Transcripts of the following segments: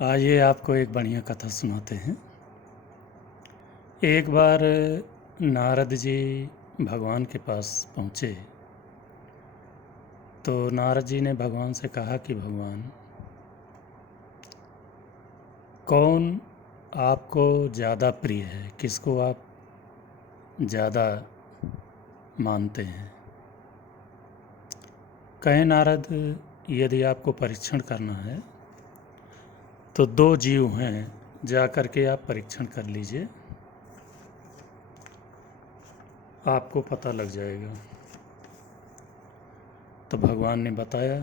आइए आपको एक बढ़िया कथा सुनाते हैं। एक बार नारद जी भगवान के पास पहुँचे तो नारद जी ने भगवान से कहा कि भगवान, कौन आपको ज़्यादा प्रिय है, किसको आप ज़्यादा मानते हैं। कहे नारद, यदि आपको परीक्षण करना है तो दो जीव हैं, जा कर के आप परीक्षण कर लीजिए, आपको पता लग जाएगा। तो भगवान ने बताया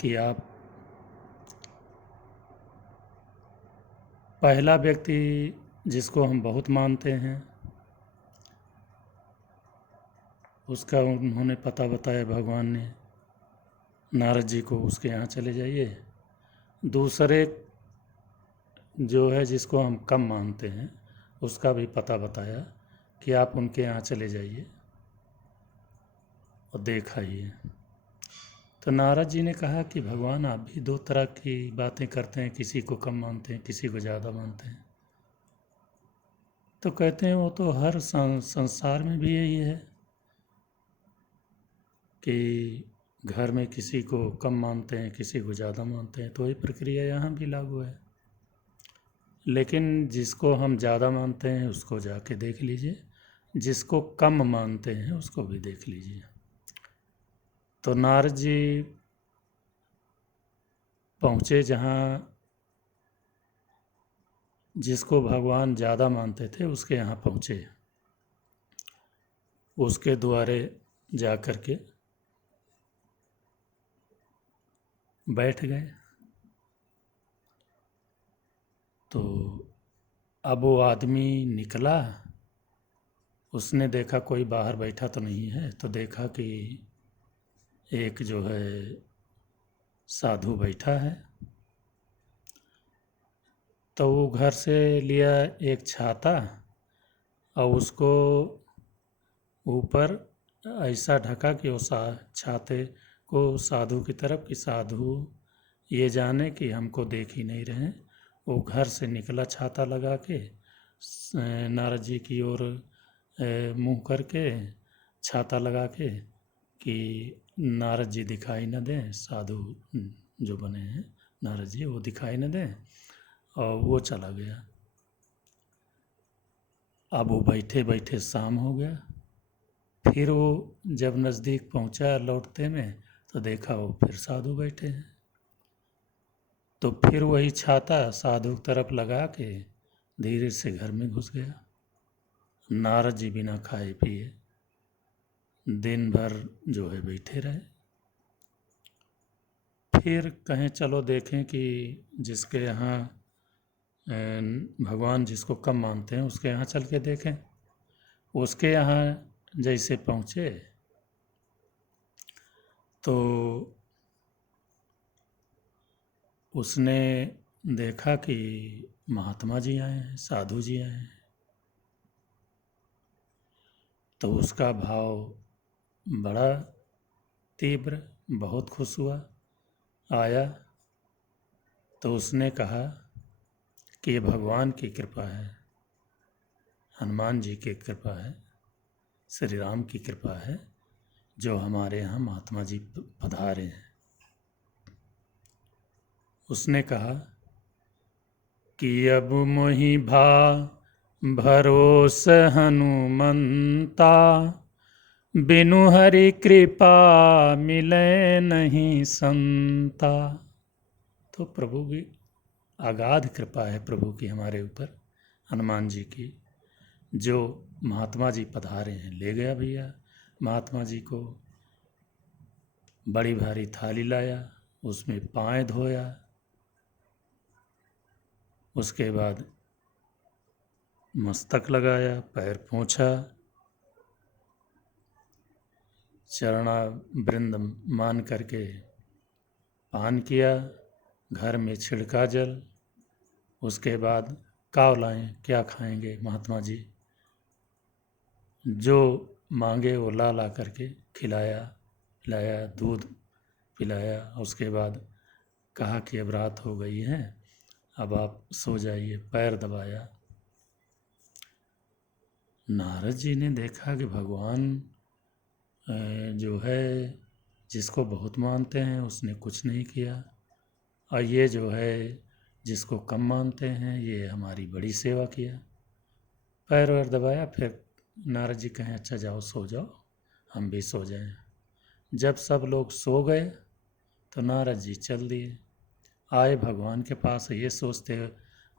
कि आप पहला व्यक्ति जिसको हम बहुत मानते हैं उसका उन्होंने पता बताया भगवान ने नारद जी को, उसके यहाँ चले जाइए। दूसरे जो है जिसको हम कम मानते हैं उसका भी पता बताया कि आप उनके यहाँ चले जाइए और देख आइए। तो नारद जी ने कहा कि भगवान, आप भी दो तरह की बातें करते हैं, किसी को कम मानते हैं, किसी को ज़्यादा मानते हैं। तो कहते हैं वो तो हर संसार में भी यही है कि घर में किसी को कम मानते हैं, किसी को ज़्यादा मानते हैं, तो वही प्रक्रिया यहाँ भी लागू है। लेकिन जिसको हम ज़्यादा मानते हैं उसको जाके देख लीजिए, जिसको कम मानते हैं उसको भी देख लीजिए। तो नारद जी पहुँचे जहाँ जिसको भगवान ज़्यादा मानते थे उसके यहाँ पहुँचे, उसके द्वारे जा कर के बैठ गए। तो अब वो आदमी निकला, उसने देखा कोई बाहर बैठा तो नहीं है, तो देखा कि एक जो है साधु बैठा है। तो वो घर से लिया एक छाता और उसको ऊपर ऐसा ढका कि वो छाते को साधु की तरफ, कि साधु ये जाने कि हमको देख ही नहीं रहे। वो घर से निकला छाता लगा के, नारद जी की ओर मुँह करके, छाता लगा के, कि नारद जी दिखाई न दें, साधु जो बने हैं नारद जी वो दिखाई न दें, और वो चला गया। अब वो बैठे बैठे शाम हो गया। फिर वो जब नज़दीक पहुंचा लौटते में तो देखा वो फिर साधु बैठे हैं। तो फिर वही छाता साधु की तरफ लगा के धीरे से घर में घुस गया। नारद जी बिना खाए पिए दिन भर जो है बैठे रहे। फिर कहें चलो देखें कि जिसके यहाँ भगवान जिसको कम मानते हैं उसके यहाँ चल के देखें। उसके यहाँ जैसे पहुँचे तो उसने देखा कि महात्मा जी आए हैं, साधु जी आए हैं। तो उसका भाव बड़ा तीव्र, बहुत खुश हुआ। आया तो उसने कहा कि ये भगवान की कृपा है, हनुमान जी की कृपा है, श्री राम की कृपा है, जो हमारे यहाँ महात्मा जी पधारे हैं। उसने कहा कि अब मोहि भा भरोस हनुमंता, बिनु हरि कृपा मिले नहीं संता। तो प्रभु की अगाध कृपा है, प्रभु की हमारे ऊपर, हनुमान जी की, जो महात्मा जी पधारे हैं। ले गया भैया महात्मा जी को, बड़ी भारी थाली लाया, उसमें पाँव धोया, उसके बाद मस्तक लगाया, पैर पोंछा, चरणा वृंद मान करके पान किया, घर में छिड़का जल। उसके बाद काव लाएं, क्या खाएंगे महात्मा जी, जो मांगे वो ला ला करके खिलाया पिलाया, दूध पिलाया। उसके बाद कहा कि अब रात हो गई है, अब आप सो जाइए। पैर दबाया। नारद जी ने देखा कि भगवान जो है जिसको बहुत मानते हैं उसने कुछ नहीं किया, और ये जो है जिसको कम मानते हैं ये हमारी बड़ी सेवा किया। पैर वैर दबाया। फिर नारद जी कहें अच्छा जाओ सो जाओ, हम भी सो जाएं। जब सब लोग सो गए तो नारद जी चल दिए। आए भगवान के पास ये सोचते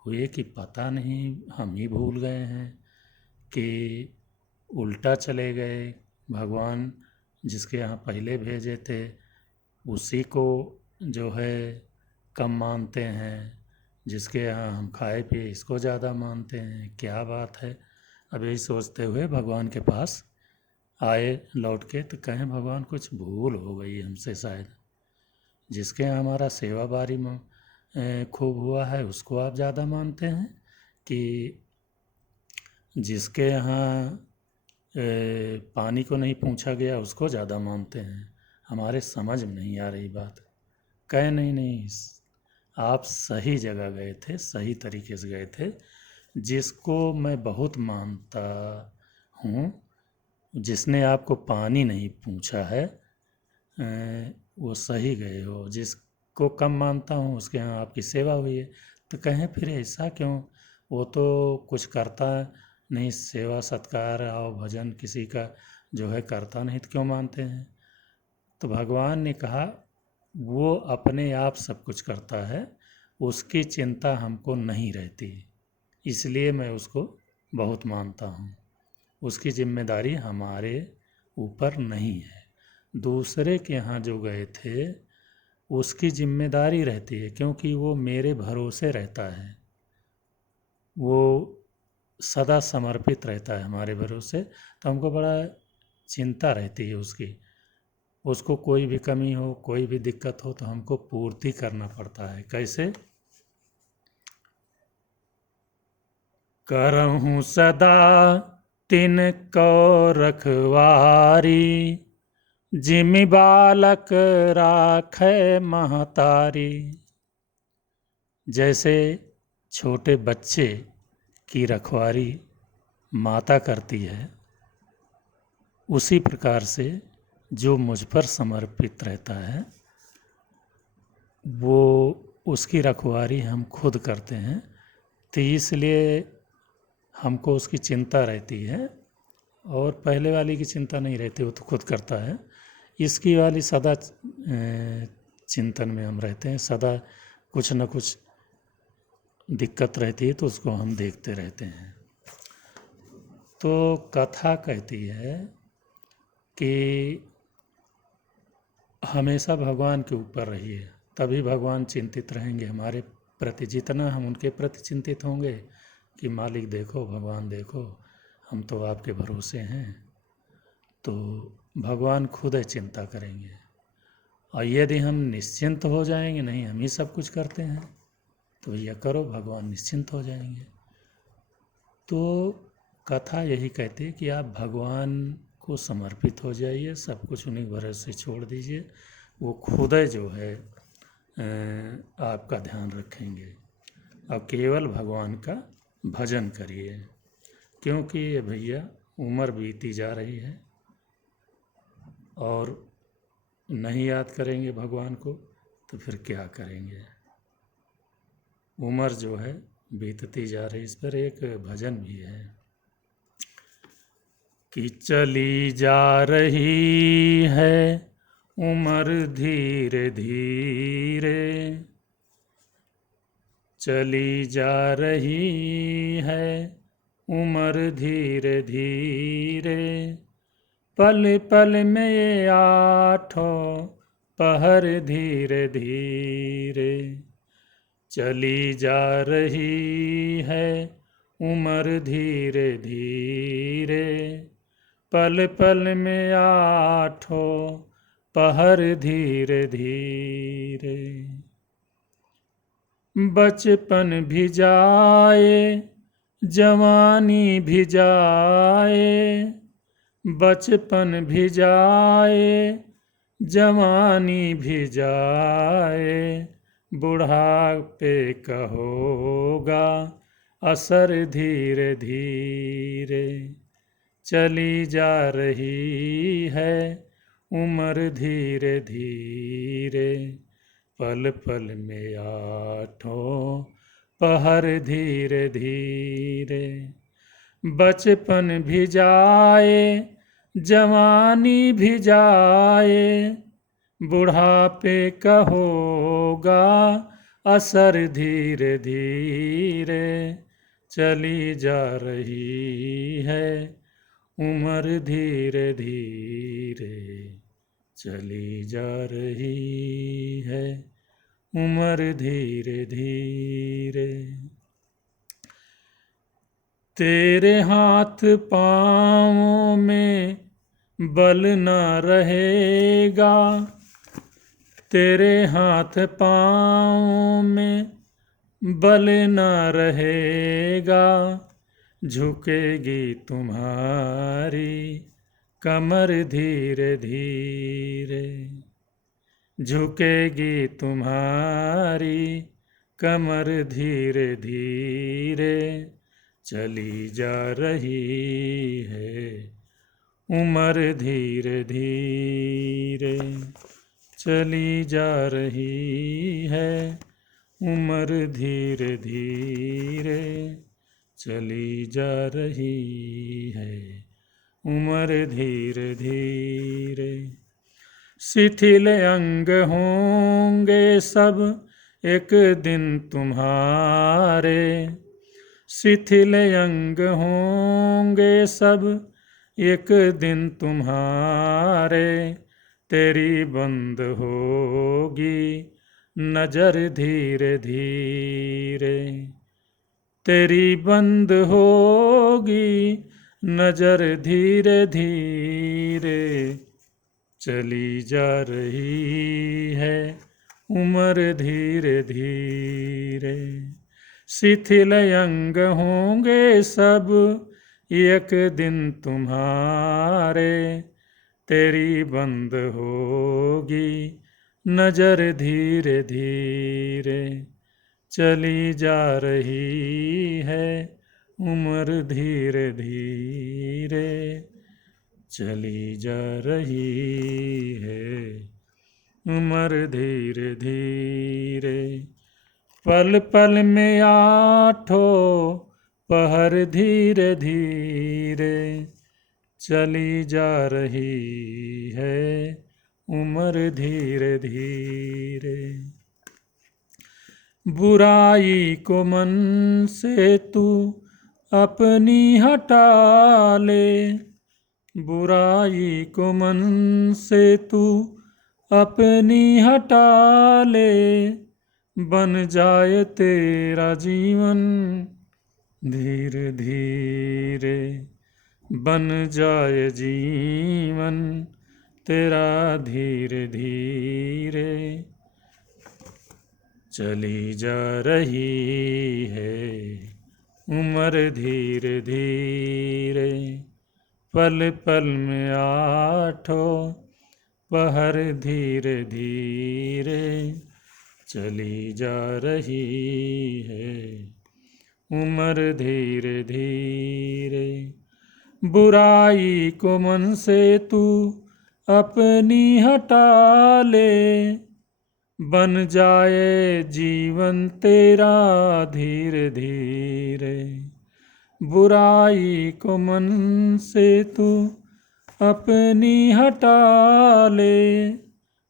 हुए कि पता नहीं हम ही भूल गए हैं कि उल्टा चले गए, भगवान जिसके यहाँ पहले भेजे थे उसी को जो है कम मानते हैं, जिसके यहाँ हम खाए पिए इसको ज़्यादा मानते हैं, क्या बात है। अब यही सोचते हुए भगवान के पास आए लौट के, तो कहें भगवान कुछ भूल हो गई हमसे शायद, जिसके यहाँ हमारा सेवा बारी में खूब हुआ है उसको आप ज़्यादा मानते हैं कि जिसके यहाँ पानी को नहीं पूछा गया उसको ज़्यादा मानते हैं। हमारे समझ में नहीं आ रही बात। कहे नहीं नहीं, आप सही जगह गए थे, सही तरीके से गए थे। जिसको मैं बहुत मानता हूँ, जिसने आपको पानी नहीं पूछा है वो सही गए हो। जिसको कम मानता हूँ उसके यहाँ आपकी सेवा हुई है। तो कहें फिर ऐसा क्यों, वो तो कुछ करता नहीं, सेवा सत्कार और भजन किसी का जो है करता नहीं, तो क्यों मानते हैं। तो भगवान ने कहा वो अपने आप सब कुछ करता है, उसकी चिंता हमको नहीं रहती, इसलिए मैं उसको बहुत मानता हूँ। उसकी जिम्मेदारी हमारे ऊपर नहीं है। दूसरे के यहाँ जो गए थे उसकी जिम्मेदारी रहती है, क्योंकि वो मेरे भरोसे रहता है, वो सदा समर्पित रहता है हमारे भरोसे। तो हमको बड़ा चिंता रहती है उसकी, उसको कोई भी कमी हो, कोई भी दिक्कत हो तो हमको पूर्ति करना पड़ता है। कैसे? करहूँ सदा तिनको रखवारी, जिमि बालक राखै महतारी। जैसे छोटे बच्चे की रखवारी माता करती है, उसी प्रकार से जो मुझ पर समर्पित रहता है वो उसकी रखवारी हम खुद करते हैं। तो इसलिए हमको उसकी चिंता रहती है, और पहले वाली की चिंता नहीं रहती, वो तो खुद करता है। इसकी वाली सदा चिंतन में हम रहते हैं, सदा कुछ न कुछ दिक्कत रहती है तो उसको हम देखते रहते हैं। तो कथा कहती है कि हमेशा भगवान के ऊपर रहिए, तभी भगवान चिंतित रहेंगे हमारे प्रति। जितना हम उनके प्रति चिंतित होंगे कि मालिक देखो, भगवान देखो, हम तो आपके भरोसे हैं, तो भगवान खुद ही चिंता करेंगे। और यदि हम निश्चिंत हो जाएंगे, नहीं हम ही सब कुछ करते हैं, तो भैया करो, भगवान निश्चिंत हो जाएंगे। तो कथा यही कहती है कि आप भगवान को समर्पित हो जाइए, सब कुछ उन्हीं भरोसे छोड़ दीजिए, वो खुद जो है आपका ध्यान रखेंगे। अब केवल भगवान का भजन करिए, क्योंकि ये भैया उम्र बीती जा रही है, और नहीं याद करेंगे भगवान को तो फिर क्या करेंगे। उम्र जो है बीतती जा रही। इस पर एक भजन भी है कि चली जा रही है उम्र धीरे धीरे, चली जा रही है उम्र धीरे धीरे, पल पल में ये आठों पहर धीरे धीरे। चली जा रही है उम्र धीरे धीरे, पल पल में आठों पहर धीरे धीरे। बचपन भी जाए जवानी भी जाए, बचपन भी जाए जवानी भी जाए, बुढ़ापे का होगा असर धीरे धीरे। चली जा रही है उम्र धीरे धीरे, पल पल में आठों पहर धीरे धीरे। बचपन भी जाए जवानी भी जाए, बुढ़ापे का होगा असर धीरे धीरे। चली जा रही है उम्र धीरे धीरे, चली जा रही है उम्र धीरे धीरे। तेरे हाथ पाँवों में बल न रहेगा, तेरे हाथ पाँवों में बल न रहेगा। झुकेगी तुम्हारी कमर धीरे धीरे, झुकेगी तुम्हारी कमर धीरे धीरे। चली जा रही है उम्र धीरे धीरे, चली जा रही है उम्र धीरे धीरे। चली जा रही है उम्र धीरे धीरे। शिथिल अंग होंगे सब एक दिन तुम्हारे, शिथिल अंग होंगे सब एक दिन तुम्हारे। तेरी बंद होगी नजर धीरे धीरे, तेरी बंद होगी नजर धीरे धीरे। चली जा रही है उम्र धीरे धीरे। शिथिल अंग होंगे सब एक दिन तुम्हारे, तेरी बंद होगी नजर धीरे धीरे। चली जा रही है उम्र धीरे धीरे, चली जा रही है उम्र धीरे धीरे। पल पल में आठों पहर धीरे धीरे, चली जा रही है उम्र धीरे धीरे। बुराई को मन से तू अपनी हटा ले, बुराई को मन से तू अपनी हटा ले। बन जाए तेरा जीवन धीरे धीरे, बन जाए जीवन तेरा धीरे धीरे। चली जा रही है उम्र धीरे धीरे, पल पल में आठों पहर धीरे धीरे। चली जा रही है उम्र धीरे धीरे। बुराई को मन से तू अपनी हटा ले, बन जाए जीवन तेरा धीरे धीरे। बुराई को मन से तू अपनी हटा ले,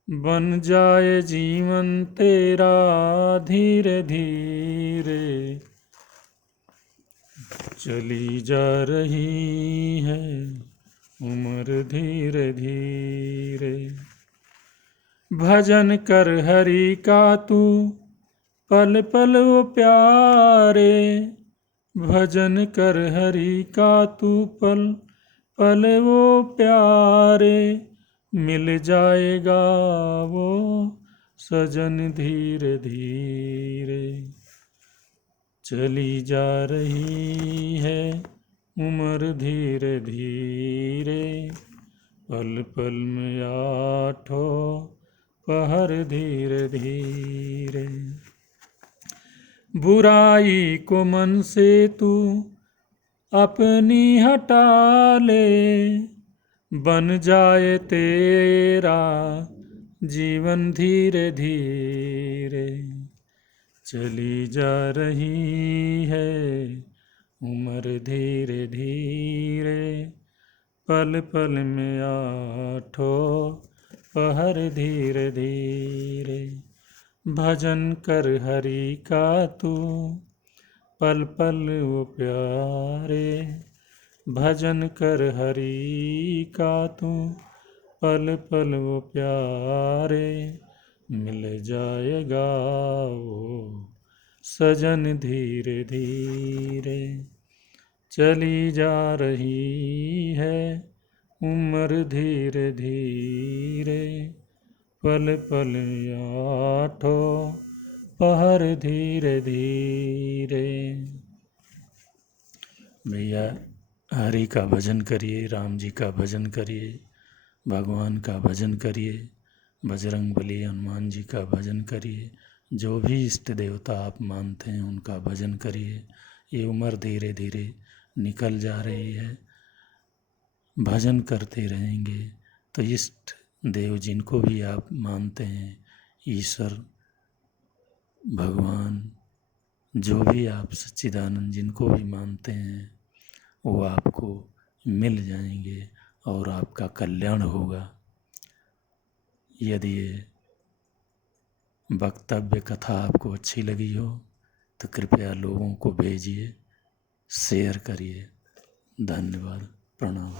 बन जाए जीवन तेरा धीरे धीरे। चली जा रही है उम्र धीरे धीरे। भजन कर हरि का तू पल पल वो प्यारे, भजन कर हरि का तू पल पल वो प्यारे। मिल जाएगा वो सजन धीरे धीरे। चली जा रही है उम्र धीरे धीरे, पल पल में आठों पहर धीरे धीरे। बुराई को मन से तू अपनी हटा ले, बन जाए तेरा जीवन धीरे धीरे। चली जा रही है उम्र धीरे धीरे, पल पल में आठों पहर धीरे धीरे। भजन कर हरि का तू पल पल वो प्यारे, भजन कर हरि का तू पल पल वो प्यारे। मिल जाएगा वो सजन धीरे धीरे। चली जा रही है उम्र धीरे धीरे, पल पल आठों पहर धीरे धीरे। भैया हरि का भजन करिए, राम जी का भजन करिए, भगवान का भजन करिए, बजरंगबली हनुमान जी का भजन करिए, जो भी इष्ट देवता आप मानते हैं उनका भजन करिए। ये उम्र धीरे धीरे निकल जा रही है, भजन करते रहेंगे तो इष्ट देव जिनको भी आप मानते हैं, ईश्वर भगवान जो भी आप सच्चिदानंद जिनको भी मानते हैं वो आपको मिल जाएंगे और आपका कल्याण होगा। यदि ये वक्तव्य कथा आपको अच्छी लगी हो तो कृपया लोगों को भेजिए, शेयर करिए। धन्यवाद, प्रणाम।